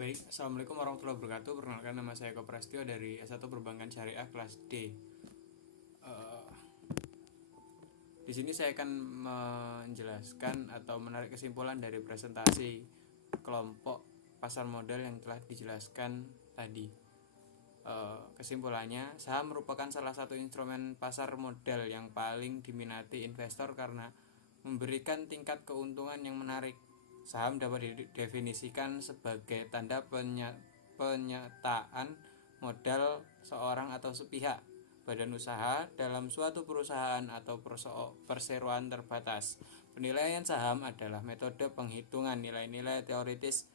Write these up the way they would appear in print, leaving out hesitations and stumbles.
Baik, Assalamualaikum warahmatullahi wabarakatuh. Perkenalkan, nama saya Eko Prastio dari S1 Perbankan Syariah kelas D. Di sini saya akan menjelaskan atau menarik kesimpulan dari presentasi kelompok pasar modal yang telah dijelaskan tadi. Kesimpulannya, saham merupakan salah satu instrumen pasar modal yang paling diminati investor karena memberikan tingkat keuntungan yang menarik. Saham dapat didefinisikan sebagai tanda penyertaan modal seorang atau sepihak badan usaha dalam suatu perusahaan atau perseroan terbatas. Penilaian saham adalah metode penghitungan nilai-nilai teoritis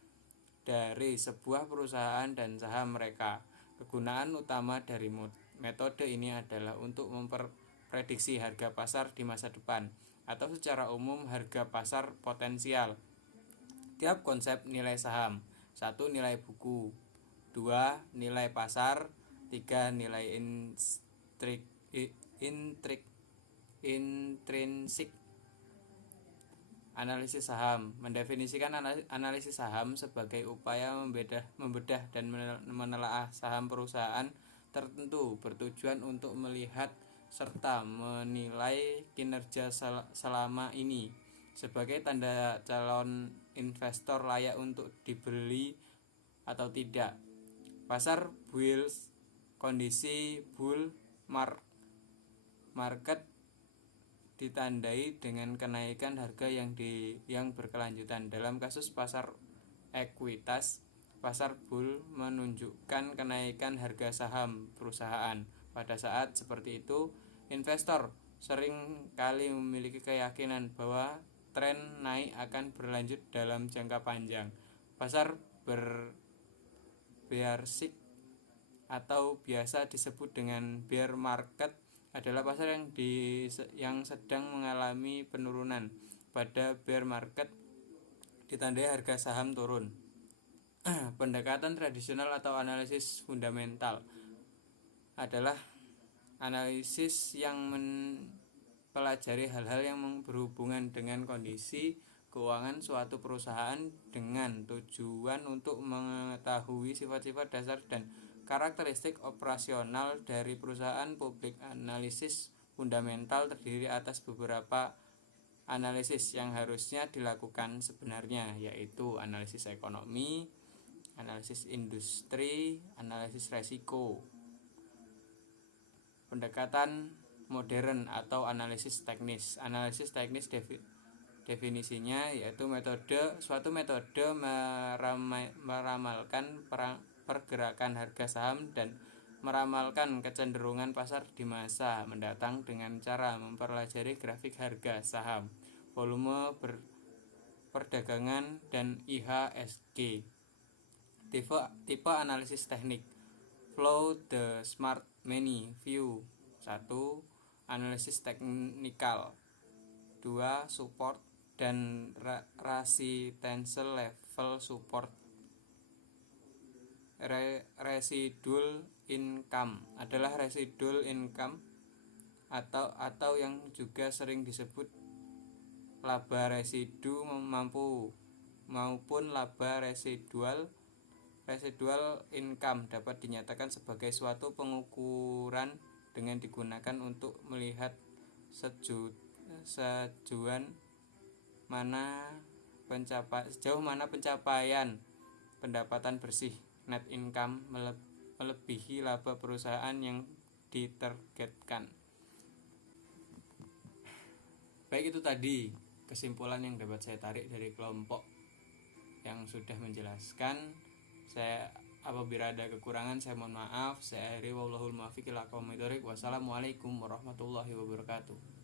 dari sebuah perusahaan dan saham mereka. Kegunaan utama dari metode ini adalah untuk memprediksi harga pasar di masa depan atau secara umum harga pasar potensial. Tiap konsep nilai saham: 1. Nilai buku, 2. Nilai pasar, 3. Nilai intrinsik. Analisis saham mendefinisikan analisis saham sebagai upaya membedah dan menelaah saham perusahaan tertentu bertujuan untuk melihat serta menilai kinerja selama ini sebagai tanda calon investor layak untuk dibeli atau tidak. Pasar bulls, kondisi bull market ditandai dengan kenaikan harga yang berkelanjutan. Dalam kasus pasar ekuitas, pasar bull menunjukkan kenaikan harga saham perusahaan. Pada saat seperti itu, investor sering kali memiliki keyakinan bahwa tren naik akan berlanjut dalam jangka panjang. Pasar bearish atau biasa disebut dengan bear market adalah pasar yang sedang mengalami penurunan. Pada bear market ditandai harga saham turun. Pendekatan tradisional atau analisis fundamental adalah analisis yang mempelajari hal-hal yang berhubungan dengan kondisi keuangan suatu perusahaan dengan tujuan untuk mengetahui sifat-sifat dasar dan karakteristik operasional dari perusahaan publik. Analisis fundamental terdiri atas beberapa analisis yang harusnya dilakukan sebenarnya, yaitu analisis ekonomi, analisis industri, analisis resiko. Pendekatan modern atau analisis teknis. Analisis teknis definisinya yaitu suatu metode meramalkan pergerakan harga saham dan meramalkan kecenderungan pasar di masa mendatang dengan cara mempelajari grafik harga saham, volume perdagangan, dan IHSG. Tipe analisis teknik: Flow the Smart Money View. 1. Analisis teknikal. 2. Support dan resistance level support. Residual income adalah residual income atau yang juga sering disebut laba residu maupun laba residual income dapat dinyatakan sebagai suatu pengukuran dengan digunakan untuk melihat sejauh mana pencapaian pendapatan bersih net income melebihi laba perusahaan yang ditargetkan. Baik, itu tadi kesimpulan yang dapat saya tarik dari kelompok yang sudah menjelaskan. Saya apabila ada kekurangan saya mohon maaf. Saya akhiri, wallahul muwaffiq ila aqwamit thoriq. Wassalamualaikum warahmatullahi wabarakatuh.